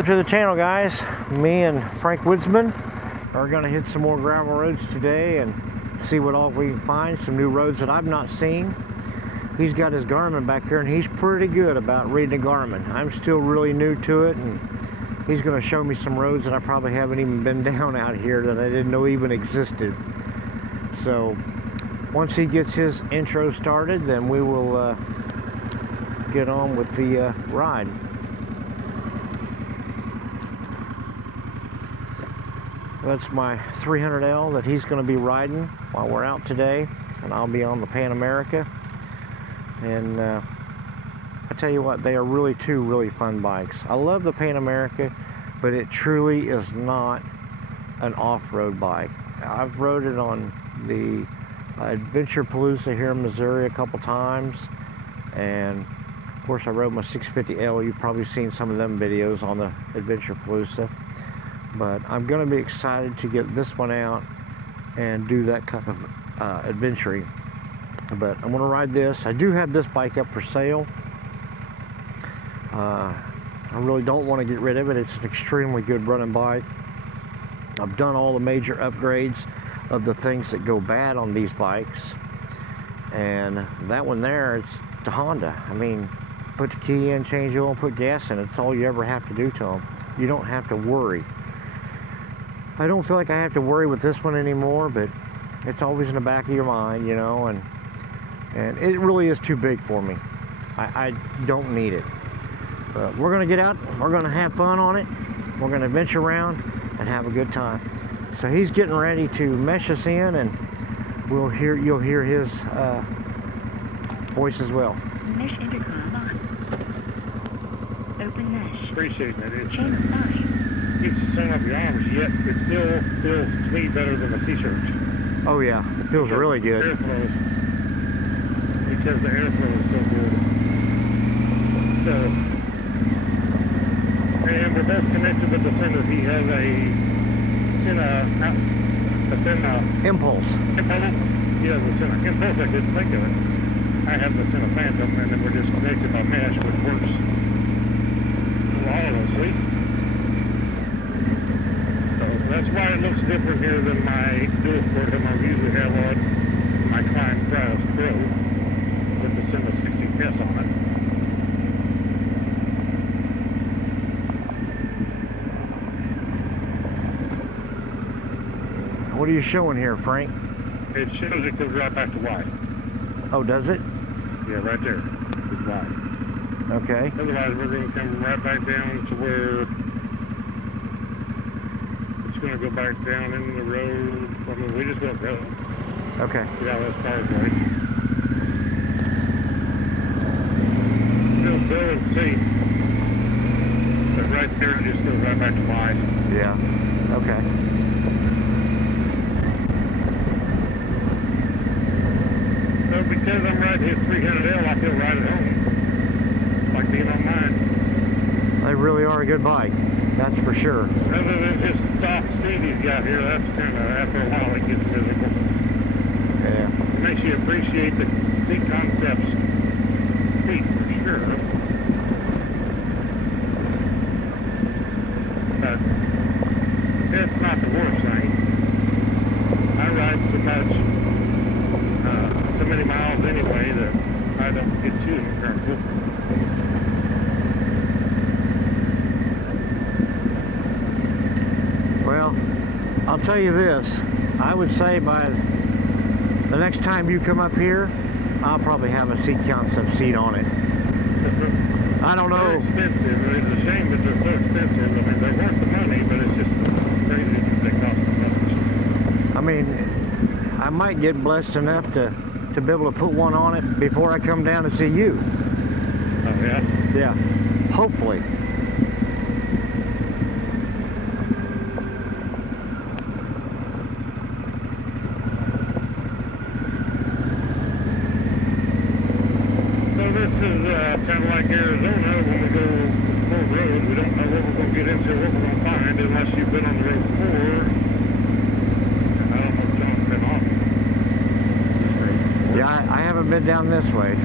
to the channel, guys. Me and Frank Woodsman are going to hit some more gravel roads today and see what all we can find, some new roads that I've not seen. He's got his Garmin back here and he's pretty good about reading a Garmin. I'm still really new to it, and he's going to show me some roads that I probably haven't even been down out here that I didn't know even existed. So once he gets his intro started, then we will get on with the ride. That's my 300L that he's going to be riding while we're out today, and I'll be on the Pan America. And I tell you what, they are really two really fun bikes. I love the Pan America, but it truly is not an off-road bike. I've rode it on the Adventure Palooza here in Missouri a couple times, and of course I rode my 650L. You've probably seen some of them videos on the Adventure Palooza. But I'm going to be excited to get this one out and do that kind of adventuring. But I'm going to ride this. I do have this bike up for sale. I really don't want to get rid of it. It's an extremely good running bike. I've done all the major upgrades of the things that go bad on these bikes. And that one there, it's the Honda. I mean, put the key in, change the oil, put gas in. It's all you ever have to do to them. You don't have to worry. I don't feel like I have to worry with this one anymore, but it's always in the back of your mind, you know, and it really is too big for me. I don't need it. But we're going to get out, we're going to have fun on it, we're going to adventure around and have a good time. So he's getting ready to mesh us in, and you'll hear his voice as well. Mesh intercom on. Open mesh. Appreciate that. Channel 5. Keeps the sun up your arms, yet it still feels to me better than the t-shirt. Oh yeah, it feels really good. Because the airflow is so good. So, and we're both connected with the Senas. He has a Sena Impulse. Impulse? He has a Sena Impulse. I couldn't think of it. I have the Sena Phantom, and then we're just connected by mesh, which works flawlessly. That's why it looks different here than my dual sport that I usually have on my Climb Trials Pro with the Sena 60S on it. What are you showing here, Frank? It shows it goes right back to white. Oh, does it? Yeah, right there. It's white. Okay. Otherwise, we're going to come right back down to where going to go back down in the road. I mean, we just went road. Okay. Yeah, that's probably right. Still go and see. But right there, it just goes right back to wide. Yeah. Okay. So because I'm riding his 300L, I feel right at home. Like being on mine. They really are a good bike. That's for sure. Rather than just stock seat he's got here, that's kind of, after a while, it gets physical. Yeah. It makes you appreciate the seat concepts. Seat for sure. But it's not the worst thing. I ride so much, so many miles anyway that I don't get too uncomfortable. Well, I'll tell you this, I would say by the next time you come up here, I'll probably have a seat concept seat on it. I don't know. They're expensive. It's a shame that they're so expensive. I mean, they're worth the money, but it's just crazy that they cost so much. I mean, I might get blessed enough to be able to put one on it before I come down to see you. Oh, yeah? Yeah, hopefully. Kind of like Arizona, when we go full road, we don't know what we're going to get into, what we're going to find, unless you've been on the road before. I don't know if John's been on this road before. Yeah, I haven't been down this way.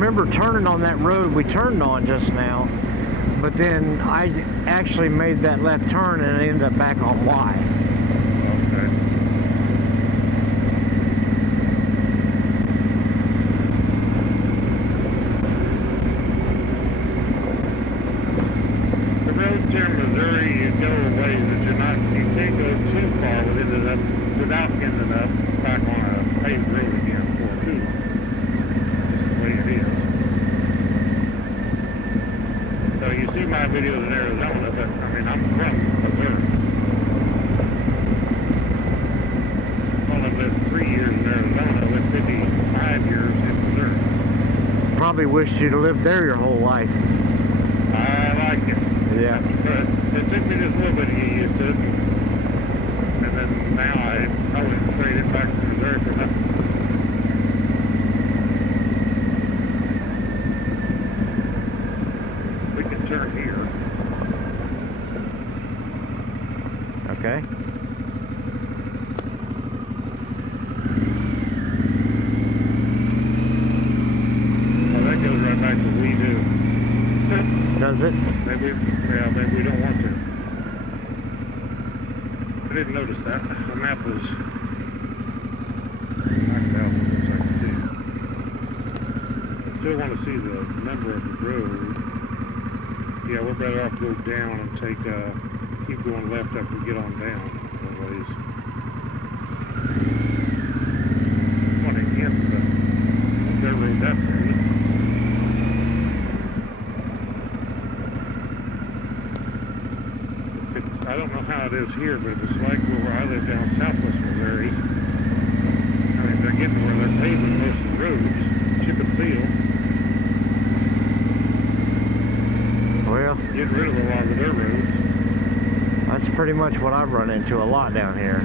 remember turning on that road we turned on just now, but then I actually made that left turn and it ended up back on Y. Okay. The roads here in Missouri, you go ways that you can't go too far without ending up back on a paved road again for too long. Just the way it is. So you see my videos in Arizona, but I mean, I'm from Missouri. Only lived 3 years in Arizona, lived 55 years in Missouri. Probably wished you'd have lived there your whole life. I like it. Yeah. But it took me just a little bit to get used to it. And then now I wouldn't trade it back to Missouri for nothing. We can turn here. Okay. Well, that goes right back to we do. Does it? Maybe we don't want to. I didn't notice that. The map was knocked out, looks like too. Still want to see the number of the road. Yeah, we're better off go down and keep going left after we get on down. Otherwise, I want to hit their road that's in. I don't know how it is here, but it's like where I live down southwest Missouri. I mean, they're getting where they're paving most of the roads, chip and seal. Well, Getting rid of a lot of their roads. that's pretty much what I've run into a lot down here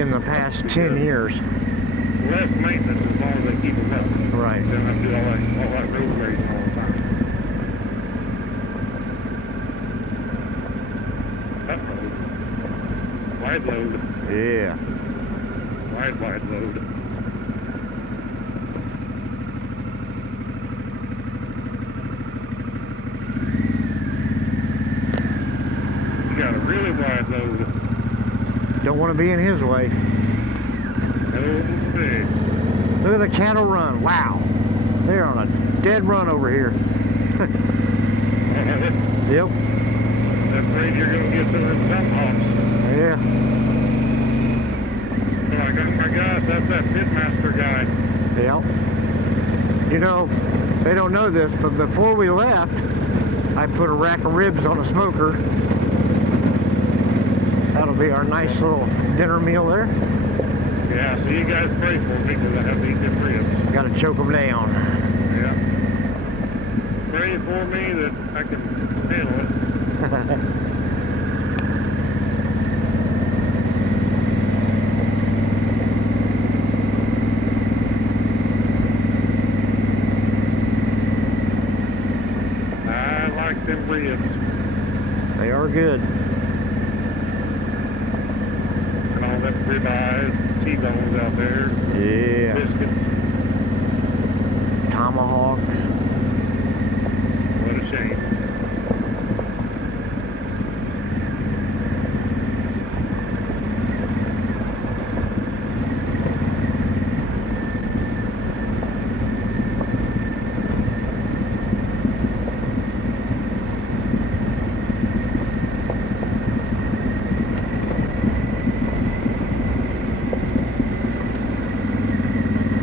in the past 10 years. Less maintenance as long as they keep them up. Right. They don't have to do all that road grading all the time. Uh-oh. Wide load. Yeah. Wide load. You got a really wide load. Don't want to be in his way. Okay. Look at the cattle run. Wow. They're on a dead run over here. Yep. I'm afraid you're going to get some of them tomahawks. Yeah. Oh my gosh, that's that Pitmaster guy. Yep. You know, they don't know this, but before we left, I put a rack of ribs on a smoker. That'll be our nice little dinner meal there. Yeah, so you guys pray for me because I have to eat them ribs. Got to choke them down. Yeah. Pray for me that I can handle it. I like them ribs. They are good. And all them ribeyes, T-bones out there. Yeah. Biscuits. Tomahawks. What a shame.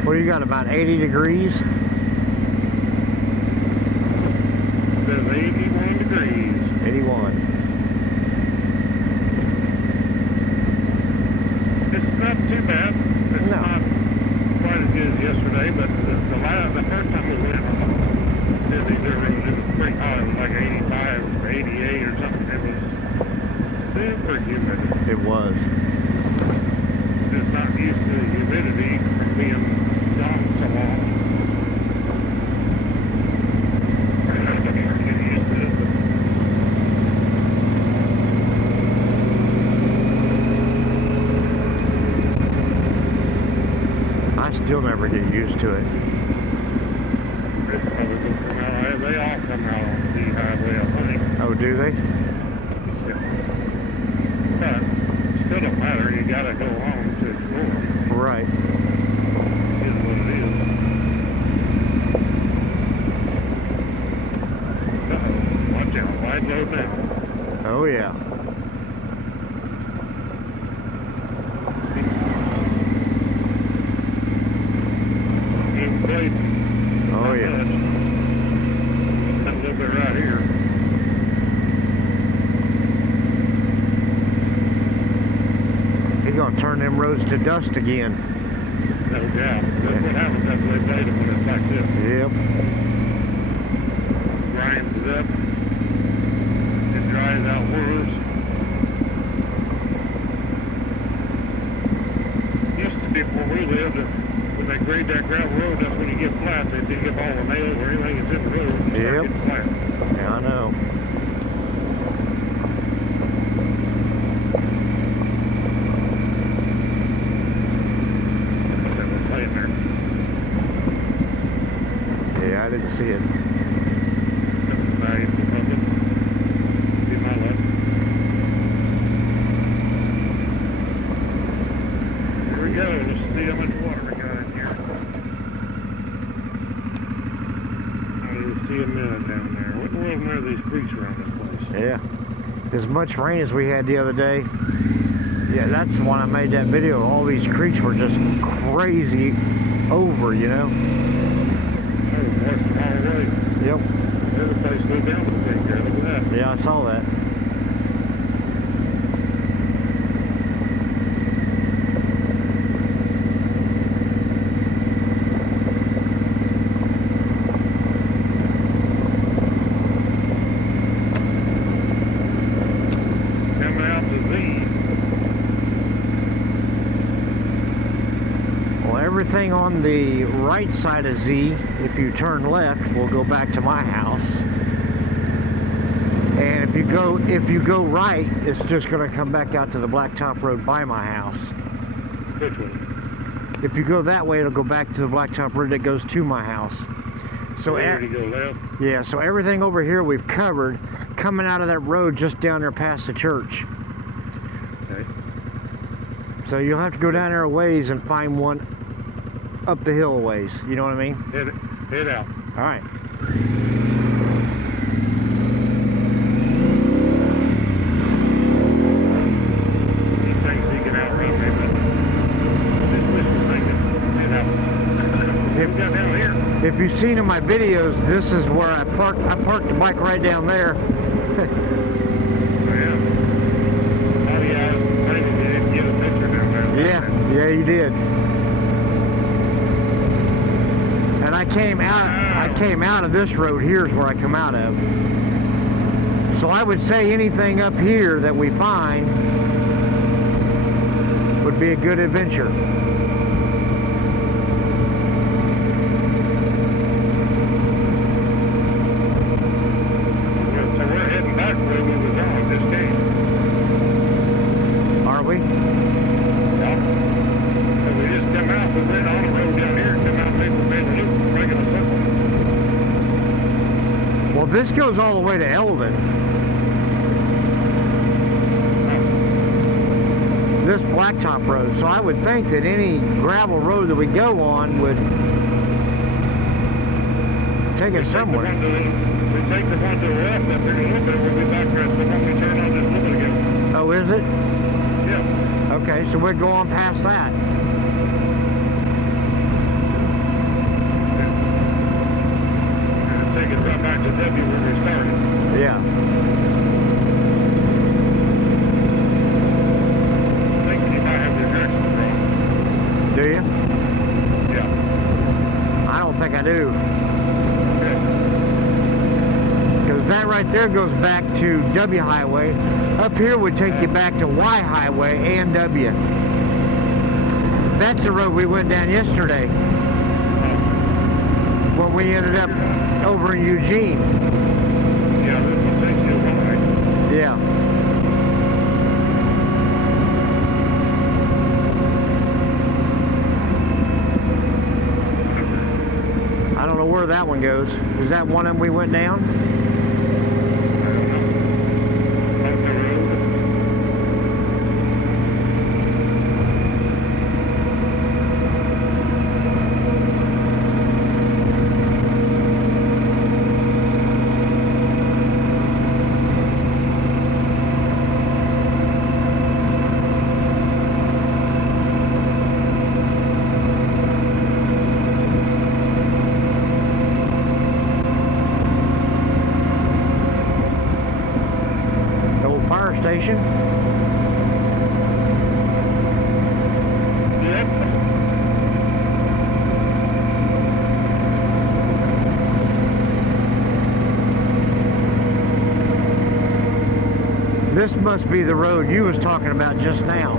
What do you got, about 80 degrees? It says 81 degrees. 81. It's not too bad. It's No. not quite as good as yesterday, but the first time we went on Disney River, it was pretty hot. It was like 85 or 88 or something. It was super humid. It was. Just not used to the humidity from being gone so long. I don't get used to it. I still never get used to it. It's probably good for now. They all come out on the highway, I think. Oh, do they? But still don't matter. You gotta go home to explore. Right. It is what it is. Uh-oh. Watch out. Wide load now. Oh, yeah. Even played. Oh, yeah. A little bit right here. He's gonna turn them roads to dust again. No doubt. That's what happens after they played it when it's like this. Yep. Grinds it up. It dries out worse. Used to be where we lived, when they grade that gravel road, that's when you get flats. They dig up all the nails or anything that's in the road and start Yep. getting flat. Yeah, I know. They were playing there. Yeah, I didn't see it. Nothing valuable public. Be my luck. Here we go. Let's see how much water we got in here. I didn't see a minute down there. What in the world are these creeks around this place? Yeah. As much rain as we had the other day. Yeah, that's when I made that video. All these creeks were just crazy over, you know? Oh, washed them all away. Yep. Every place go down the creek there. Look at that. Yeah, I saw that. Coming out to Z. Well, everything on the right side of Z, if you turn left, will go back to my house. And if you go right, it's just going to come back out to the blacktop road by my house. Which one? If you go that way, it'll go back to the blacktop road that goes to my house. So There you go left. yeah, so everything over here we've covered coming out of that road just down there past the church. Okay. So you'll have to go down there a ways and find one up the hill a ways. You know what I mean? Head out. All right. He thinks he can outrun me, but this whistle thing, it happens. What we got down here? If you've seen in my videos, this is where I parked the bike right down there. Oh, yeah. Oh, yeah, I was thinking you didn't get a picture down there. Yeah, you did. And I came out of this road. Here's where I come out of. So I would say anything up here that we find would be a good adventure. So we're heading back where we was on this game. Are we? Yeah. So we just come out, we went on the road down here, come out, maybe we made a loop, breaking a circle. Well, this goes all the way to Eldon. This blacktop road. So I would think that any gravel road that we go on would take us somewhere. We take the one to the left up here in a little bit, we'll be back there, so when we turn on this little bit again. Oh, is it? Yeah. Okay, so we'd go on past that. And take it right back to W where we started. Yeah. I think you might have the directions wrong. Do you? Yeah. I don't think I do. Okay. Because that right there goes back to W Highway. Up here would take you back to Y Highway and W. That's the road we went down yesterday when we ended up over in Eugene. Yeah, this one takes you one way. Yeah. I don't know where that one goes. Is that one of them we went down? Up the road. Station. Yep. This must be the road you was talking about just now.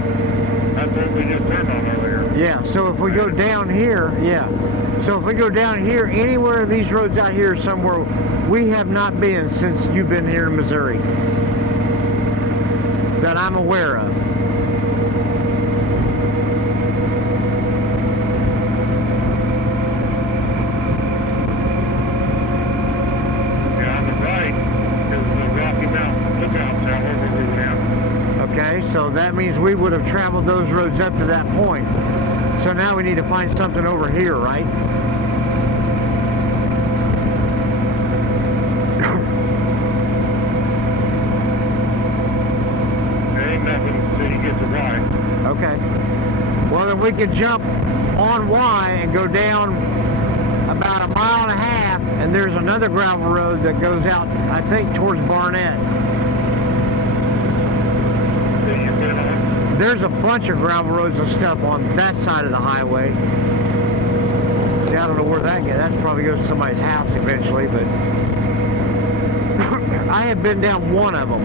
That's what we just turned on over here. Yeah, so if we go down here, yeah. So if we go down here, anywhere of these roads out here somewhere, we have not been since you've been here in Missouri. That I'm aware of. Yeah, on the right is the Rocky Mountain Lookout Tower where we went. Okay, so that means we would have traveled those roads up to that point. So now we need to find something over here, right? Okay. Well, then we could jump on Y and go down about 1.5 miles, and there's another gravel road that goes out, I think, towards Barnett. There's a bunch of gravel roads and stuff on that side of the highway. See, I don't know where that goes. That probably goes to somebody's house eventually, but I have been down one of them.